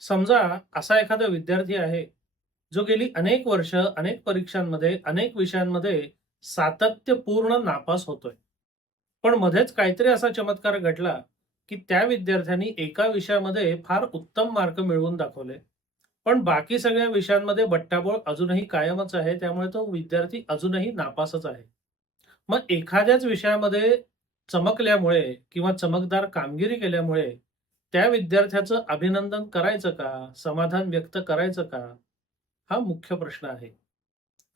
समजा असा एखादा विद्यार्थी आहे, जो गेली अनेक वर्ष, अनेक परीक्षांमध्ये, अनेक विषयांमध्ये सातत्यपूर्ण नापास होतोय. पण मध्येच काहीतरी असा चमत्कार घडला, की त्या विद्यार्थ्यांनी एका विषयामध्ये फार उत्तम मार्क मिळवून दाखवले. पण बाकी सगळ्या विषयांमध्ये बट्टाबोळ अजूनही कायमच आहे. त्यामुळे तो विद्यार्थी अजूनही नापासच आहे. मग एखाद्याच विषयामध्ये चमकल्यामुळे किंवा चमकदार कामगिरी केल्यामुळे त्या विद्यार्थ्याचं अभिनंदन करायचं का? समाधान व्यक्त करायचं का? हा मुख्य प्रश्न आहे.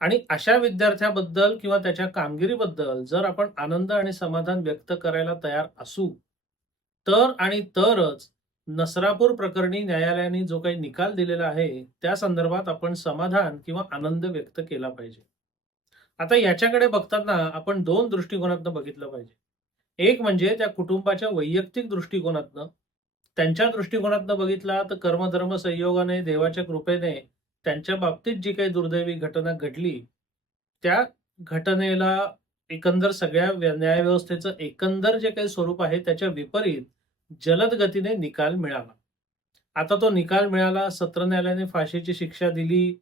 आणि अशा विद्यार्थ्याबद्दल किंवा त्याच्या कामगिरीबद्दल जर आपण आनंद आणि समाधान व्यक्त करायला तयार असू, तर आणि तरच नसरापूर प्रकरणी न्यायालयाने जो काही निकाल दिलेला आहे, त्या संदर्भात आपण समाधान किंवा आनंद व्यक्त केला पाहिजे. आता याच्याकडे बघताना आपण 2 दृष्टिकोनातनं बघितलं पाहिजे. एक म्हणजे त्या कुटुंबाच्या वैयक्तिक दृष्टिकोनातनं. त्यांच्या दृष्टिकोनातनं बघितला तर कर्मधर्म संयोगाने, देवाच्या कृपेने त्यांच्या बाबतीत जी काही दुर्दैवी घटना घडली, त्या घटनेला एकंदर सगळ्या न्यायव्यवस्थेचं एकंदर जे काही स्वरूप आहे त्याच्या विपरीत जलद गतीने निकाल मिळाला. आता तो निकाल मिळाला, सत्र न्यायालयाने फाशीची शिक्षा दिली.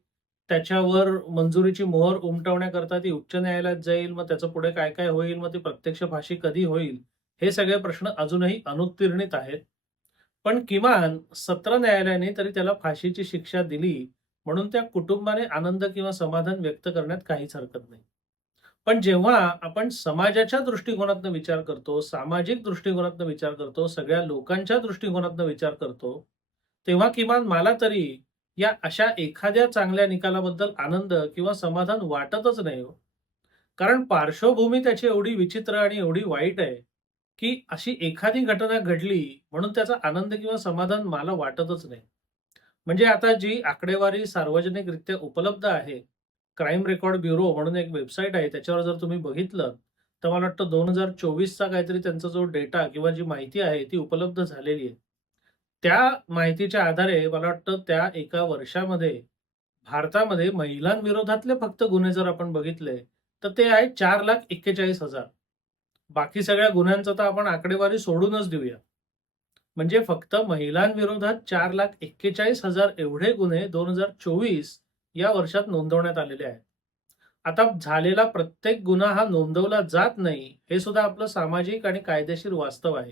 त्याच्यावर मंजुरीची मोहर उमटवण्याकरता ती उच्च न्यायालयात जाईल. मग त्याचं पुढे काय-काय होईल? मग ती प्रत्यक्ष फाशी कधी होईल? हे सगळे प्रश्न अजूनही अनुत्तीर्णित आहेत. पण किमान सत्र न्यायालयाने तरी त्याला फाशीची शिक्षा दिली, म्हणून त्या कुटुंबाने आनंद किंवा समाधान व्यक्त करण्यात काहीच हरकत नाही. पण जेव्हा आपण समाजाच्या दृष्टिकोनातनं विचार करतो, सामाजिक दृष्टिकोनातनं विचार करतो, सगळ्या लोकांच्या दृष्टिकोनातनं विचार करतो, तेव्हा किमान मला तरी या अशा एखाद्या चांगल्या निकालाबद्दल आनंद किंवा समाधान वाटतच नाही हो. कारण पार्श्वभूमी त्याची एवढी विचित्र आणि एवढी वाईट आहे, की अशी एखादी घटना घडली म्हणून त्याचा आनंद किंवा समाधान मला वाटतच नाही. म्हणजे आता जी आकडेवारी सार्वजनिकरित्या उपलब्ध आहे, क्राईम रेकॉर्ड ब्युरो म्हणून एक वेबसाईट आहे, त्याच्यावर जर तुम्ही बघितलं, तर मला वाटतं 2024चा काहीतरी त्यांचा जो डेटा किंवा जी माहिती आहे ती उपलब्ध झालेली आहे. त्या माहितीच्या आधारे मला वाटतं त्या एका वर्षामध्ये भारतामध्ये महिलांविरोधातले फक्त गुन्हे जर आपण बघितले, तर ते आहेत 4,41,000. बाकी सगळ्या गुन्ह्यांचं तर आपण आकडेवारी सोडूनच देऊया. म्हणजे फक्त महिलांविरोधात 4,41,000 एवढे गुन्हे 2024 या वर्षात नोंदवण्यात आलेले आहेत. आता झालेला प्रत्येक गुन्हा हा नोंदवला जात नाही, हे सुद्धा आपलं सामाजिक आणि कायदेशीर वास्तव आहे.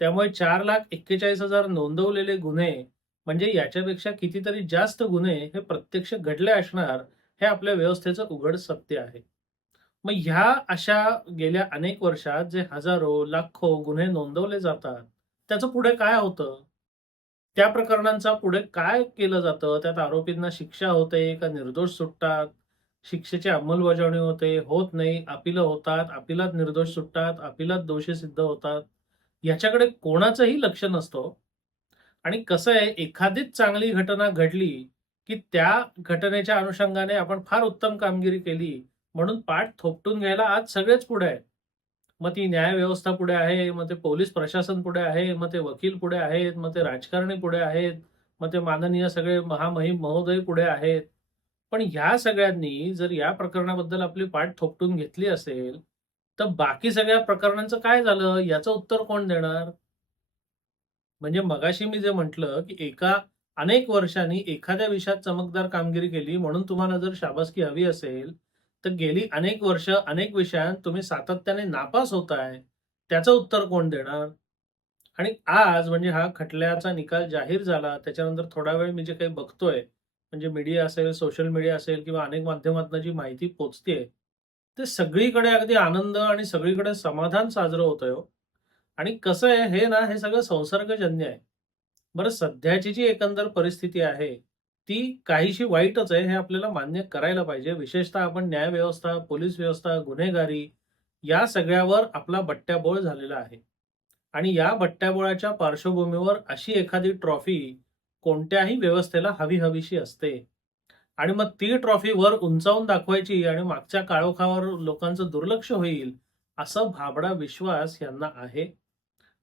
त्यामुळे 4,41,000 नोंदवलेले गुन्हे म्हणजे याच्यापेक्षा कितीतरी जास्त गुन्हे हे प्रत्यक्ष घडले असणार, हे आपल्या व्यवस्थेचं उघड सत्य आहे. मग ह्या अशा गेल्या अनेक वर्षात जे हजारो, लाखो गुन्हे नोंदवले जातात, त्याचं पुढे काय होतं? त्या प्रकरणांचा पुढे काय केलं जातं? त्यात आरोपींना शिक्षा होते का निर्दोष सुटतात? शिक्षेची अंमलबजावणी होते, होत नाही, अपीलं होतात, अपीलात निर्दोष सुटतात, अपीलात दोषी सिद्ध होतात. याच्याकडे कोणाचंही लक्ष नसतं हो. आणि कसं आहे, एखादीच चांगली घटना घडली, की त्या घटनेच्या अनुषंगाने आपण फार उत्तम कामगिरी केली, म्हणून पाठ थोपटून घ्यायला आज सगळेच पुढे आहेत. मग ती न्यायव्यवस्था पुढे आहे, मग ते पोलीस प्रशासन पुढे आहे, मग ते वकील पुढे आहेत, मग ते राजकारणी पुढे आहेत, मग ते माननीय सगळे महामहिम महोदय पुढे आहेत. पण ह्या सगळ्यांनी जर या प्रकरणाबद्दल आपली पाठ थोपटून घेतली असेल, तर बाकी सगळ्या प्रकरणांचं काय झालं? याचं उत्तर कोण देणार? म्हणजे मगाशी मी जे म्हटलं, की अनेक वर्षांनी एखाद्या विषयात चमकदार कामगिरी केली म्हणून तुम्हाला जर शाबासकी हवी असेल, तर गेली अनेक वर्ष अनेक विषयात तुम्ही सातत्याने नापास होताय. त्याचं उत्तर कोण देणार? आणि आज म्हणजे हा खटल्याचा निकाल जाहीर झाला, त्याच्यानंतर थोडा वेळ मी जे काही बघतोय, म्हणजे मीडिया असेल, सोशल मीडिया असेल किंवा अनेक माध्यमातून जी माहिती पोहोचतेय, ते सगळीकडे अगदी आनंद आणि सगळीकडे समाधान साजरं होतंय हो. आणि कसं आहे हे ना, हे सगळं संसर्गजन्य आहे. बरं सध्याची जी एकंदर परिस्थिती आहे, ती काहीशी वाईटच आहे हे आपल्याला मान्य करायला पाहिजे. विशेषतः आपण न्यायव्यवस्था, पोलीस व्यवस्था, गुन्हेगारी या सगळ्यावर आपला बट्ट्याबोळ झालेला आहे. आणि या बट्ट्याबोळाच्या पार्श्वभूमीवर अशी एखादी ट्रॉफी कोणत्याही व्यवस्थेला हवी-हवीशी असते. आणि मग ती ट्रॉफी वर उंचावून दाखवायची आणि मागच्या काळोखावर लोकांचं दुर्लक्ष होईल, असा भाबडा विश्वास यांना आहे.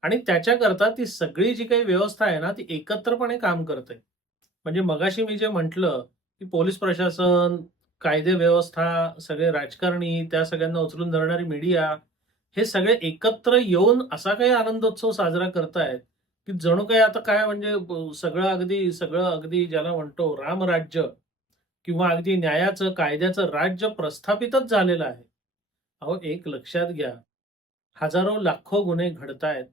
आणि त्याच्याकरता ती सगळी जी काही व्यवस्था आहे ना, ती एकत्रपणे काम करते. म्हणजे मगाशी मी जे म्हटलं, की पोलीस प्रशासन, कायदे व्यवस्था, सगळे राजकारणी, त्या सगळ्यांना उचलून धरणारी मीडिया, हे सगळे एकत्र येऊन असा काही आनंदोत्सव साजरा करतायत, की जणू काही आता काय म्हणजे सगळं अगदी ज्याला म्हणतो रामराज्य किंवा अगदी न्यायाचं, कायद्याचं राज्य प्रस्थापितच झालेलं आहे. अहो, एक लक्षात घ्या, हजारो लाखो गुन्हे घडतायत.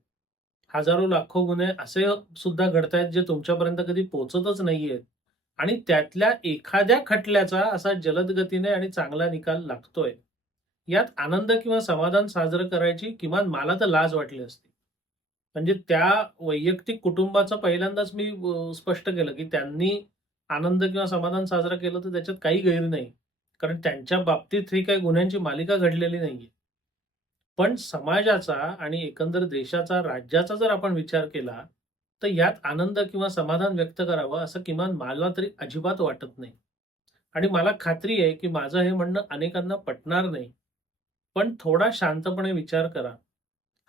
हजारो लाखो गुन्हे असे सुद्धा घडतायत जे तुमच्यापर्यंत कधी पोहोचतच नाहीयेत आणि त्यातल्या एखाद्या खटल्याचा असा जलद गतीने आणि चांगला निकाल लागतोय. यात आनंद किंवा समाधान साजरं करायची किमान मला तर लाज वाटली असती. म्हणजे त्या वैयक्तिक कुटुंबाचं पहिल्यांदाच मी स्पष्ट केलं, की त्यांनी आनंद किंवा समाधान साजरं केलं तर त्याच्यात काही गैर नाही. कारण त्यांच्या बाबतीत ही काही गुन्ह्यांची मालिका घडलेली नाहीये. पण समाजाचा आणि एकंदर देशाचा, राज्याचा जर आपण विचार केला, तर यात आनंद किंवा समाधान व्यक्त करावं असं किमान मला तरी अजिबात वाटत नाही. आणि मला खात्री आहे, की माझं हे म्हणणं अनेकांना पटणार नाही. पण थोडा शांतपणे विचार करा.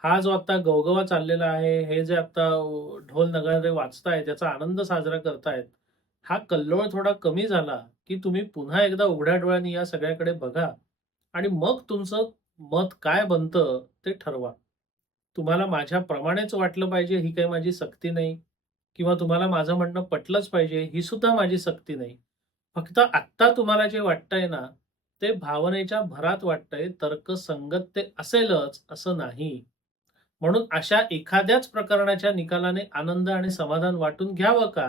हा जो आता गवगवा चाललेला आहे, हे जे आता ढोल नगारे वाजतायत, त्याचा आनंद साजरा करतायत. हा कल्लोळ थोडा कमी झाला, की तुम्ही पुन्हा एकदा उघड्या डोळ्यांनी या सगळ्याकडे बघा आणि मग तुमचं मत काय बनतं ते ठरवा. तुम्हाला माझ्याप्रमाणेच वाटलं पाहिजे ही काही माझी सक्ती नाही किंवा तुम्हाला माझं म्हणणं पटलंच पाहिजे ही सुद्धा माझी सक्ती नाही. फक्त आत्ता तुम्हाला जे वाटतंय ना, ते भावनेच्या भरात वाटतंय, तर्कसंगत ते असेलच असं नाही. म्हणून अशा एखाद्याच प्रकरणाच्या निकालाने आनंद आणि समाधान वाटून घ्यावं का?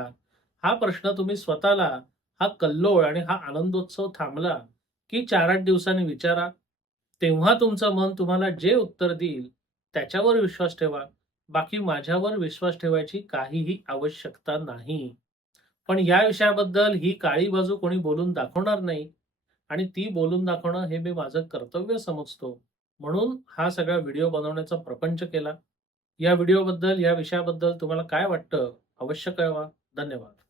हा प्रश्न तुम्ही स्वतःला, हा कल्लोळ आणि हा आनंदोत्सव थांबला, की 4-8 दिवसांनी विचारा. तेव्हा तुमचं मन तुम्हाला जे उत्तर देईल, त्याच्यावर विश्वास ठेवा. बाकी माझ्यावर विश्वास ठेवायची काहीही आवश्यकता नाही. पण या विषयाबद्दल ही काळी बाजू कोणी बोलून दाखवणार नाही आणि ती बोलून दाखवणं हे मी माझं कर्तव्य समजतो. म्हणून हा सगळा व्हिडिओ बनवण्याचा प्रपंच केला. या व्हिडिओबद्दल, या विषयाबद्दल तुम्हाला काय वाटतं? अवश्य कळवा. धन्यवाद.